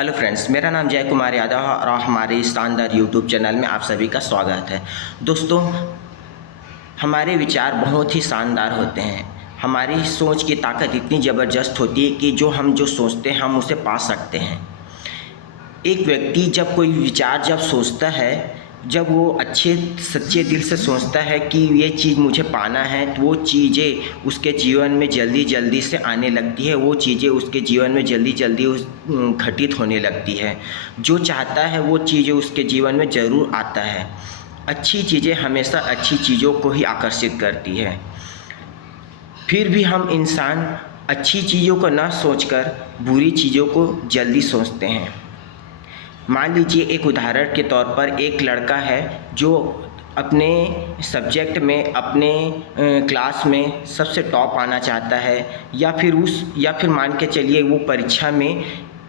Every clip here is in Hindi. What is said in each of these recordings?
हेलो फ्रेंड्स, मेरा नाम जय कुमार यादव है और हमारे इस शानदार यूट्यूब चैनल में आप सभी का स्वागत है। दोस्तों, हमारे विचार बहुत ही शानदार होते हैं। हमारी सोच की ताकत इतनी ज़बरदस्त होती है कि जो सोचते हैं हम उसे पा सकते हैं। एक व्यक्ति जब कोई विचार जब सोचता है, जब वो अच्छे सच्चे दिल से सोचता है कि ये चीज़ मुझे पाना है, तो वो चीज़ें उसके जीवन में जल्दी जल्दी से आने लगती है। वो चीज़ें उसके जीवन में जल्दी जल्दी घटित होने लगती है। जो चाहता है वो चीज़ें उसके जीवन में ज़रूर आता है। अच्छी चीज़ें हमेशा अच्छी चीज़ों को ही आकर्षित करती है। फिर भी हम इंसान अच्छी चीज़ों को ना सोचकर बुरी चीज़ों को जल्दी सोचते हैं। मान लीजिए, एक उदाहरण के तौर पर एक लड़का है जो अपने सब्जेक्ट में अपने क्लास में सबसे टॉप आना चाहता है, या फिर मान के चलिए वो परीक्षा में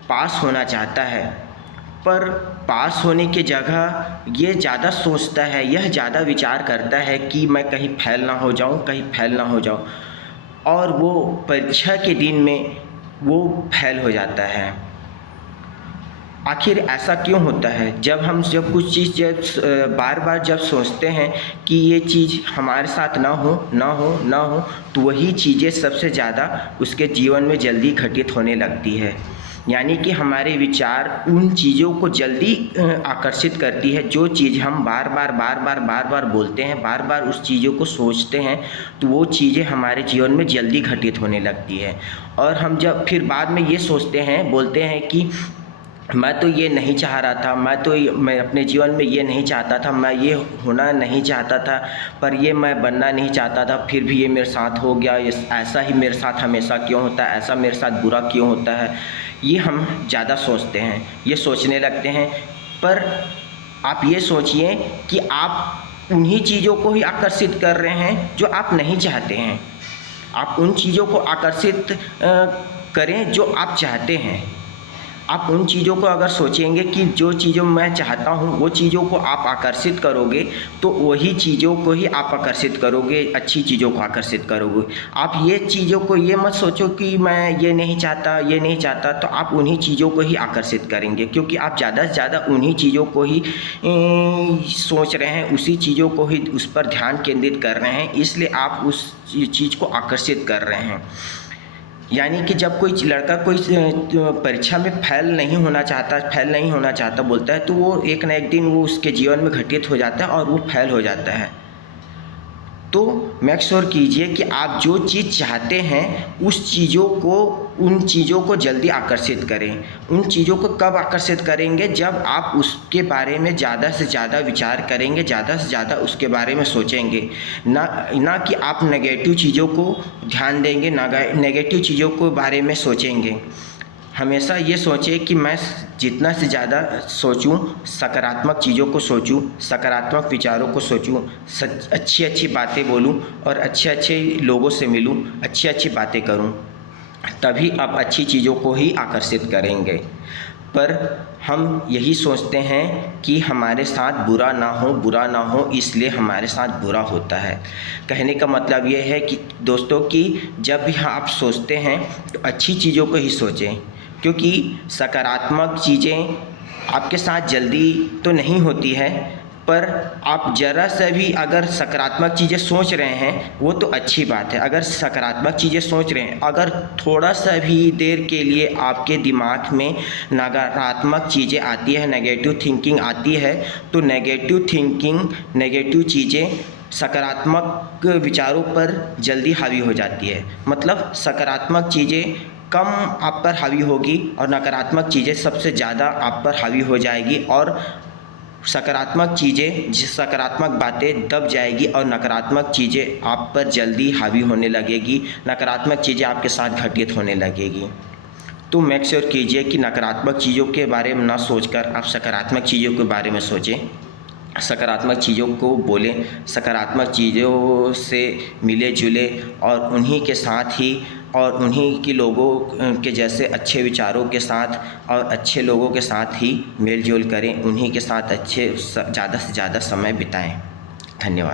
पास होना चाहता है। पर पास होने की जगह ये ज़्यादा सोचता है, यह ज़्यादा विचार करता है कि मैं कहीं फेल ना हो जाऊं, कहीं फेल ना हो जाऊं, और वो परीक्षा के दिन में वो फेल हो जाता है। आखिर ऐसा क्यों होता है? जब कुछ चीज़ बार बार जब सोचते हैं कि ये चीज़ हमारे साथ ना हो, तो वही चीज़ें सबसे ज़्यादा उसके जीवन में जल्दी घटित होने लगती है। यानी कि हमारे विचार उन चीज़ों को जल्दी आकर्षित करती है। जो चीज़ हम बार बार बोलते हैं, बार बार उस चीज़ों को सोचते हैं, तो वो चीज़ें हमारे जीवन में जल्दी घटित होने लगती है। और हम जब फिर बाद में ये सोचते हैं, बोलते हैं कि मैं तो ये नहीं चाह रहा था, मैं अपने जीवन में ये नहीं चाहता था, मैं ये होना नहीं चाहता था, पर ये मैं बनना नहीं चाहता था, फिर भी ये मेरे साथ हो गया। ऐसा ही मेरे साथ हमेशा क्यों होता है? ऐसा मेरे साथ बुरा क्यों होता है? ये हम ज़्यादा सोचते हैं, ये सोचने लगते हैं। पर आप ये सोचिए कि आप उन्हीं चीज़ों को ही आकर्षित कर रहे हैं जो आप नहीं चाहते हैं। आप उन चीज़ों को आकर्षित करें जो आप चाहते हैं। आप उन चीज़ों को अगर सोचेंगे कि जो चीज़ों मैं चाहता हूँ वो चीज़ों को आप आकर्षित करोगे, तो वही चीज़ों को ही आप आकर्षित करोगे, अच्छी चीज़ों को आकर्षित करोगे। आप ये चीज़ों को ये मत सोचो कि मैं ये नहीं चाहता, तो आप उन्हीं चीज़ों को ही आकर्षित करेंगे, क्योंकि आप ज़्यादा से ज़्यादा उन्हीं चीज़ों को ही सोच रहे हैं, उसी चीज़ों को ही उस पर ध्यान केंद्रित कर रहे हैं, इसलिए आप उस चीज़ को आकर्षित कर रहे हैं। यानी कि जब कोई लड़का कोई परीक्षा में फेल नहीं होना चाहता बोलता है, तो वो एक ना एक दिन वो उसके जीवन में घटित हो जाता है और वो फेल हो जाता है। तो मेक श्योर कीजिए कि आप जो चीज़ चाहते हैं उन चीज़ों को जल्दी आकर्षित करें। उन चीज़ों को कब आकर्षित करेंगे? जब आप उसके बारे में ज़्यादा से ज़्यादा विचार करेंगे, ज़्यादा से ज़्यादा उसके बारे में सोचेंगे। ना कि आप नेगेटिव चीज़ों को ध्यान देंगे, नेगेटिव चीज़ों के बारे में सोचेंगे। हमेशा ये सोचें कि मैं जितना से ज़्यादा सोचूं, सकारात्मक चीज़ों को सोचूं, सकारात्मक विचारों को सोचूं, अच्छी अच्छी बातें बोलूं और अच्छे अच्छे लोगों से मिलूं, अच्छी अच्छी बातें करूं, तभी आप अच्छी चीज़ों को ही आकर्षित करेंगे। पर हम यही सोचते हैं कि हमारे साथ बुरा ना हो, इसलिए हमारे साथ बुरा होता है। कहने का मतलब ये है कि दोस्तों, कि जब भी आप सोचते हैं तो अच्छी चीज़ों को ही सोचें, क्योंकि सकारात्मक चीज़ें आपके साथ जल्दी तो नहीं होती है, पर आप ज़रा सा भी अगर सकारात्मक चीज़ें सोच रहे हैं वो तो अच्छी बात है। अगर सकारात्मक चीज़ें सोच रहे हैं, अगर थोड़ा सा भी देर के लिए आपके दिमाग में नकारात्मक चीज़ें आती है, नेगेटिव थिंकिंग आती है, तो नेगेटिव थिंकिंग, नेगेटिव चीज़ें सकारात्मक विचारों पर जल्दी हावी हो जाती है। मतलब सकारात्मक चीज़ें कम आप पर हावी होगी और नकारात्मक चीज़ें सबसे ज़्यादा आप पर हावी हो जाएगी, और सकारात्मक बातें दब जाएगी और नकारात्मक चीज़ें आप पर जल्दी हावी होने लगेगी, नकारात्मक चीज़ें आपके साथ घटित होने लगेगी। तो मेक श्योर कीजिए कि नकारात्मक चीज़ों के बारे में ना सोचकर आप सकारात्मक चीज़ों के बारे में सोचें, सकारात्मक चीज़ों को बोलें, सकारात्मक चीज़ों से मिले जुले, और उन्हीं के साथ ही और उन्हीं के लोगों के जैसे अच्छे विचारों के साथ और अच्छे लोगों के साथ ही मेल जोल करें, उन्हीं के साथ ज़्यादा से ज़्यादा समय बिताएं। धन्यवाद।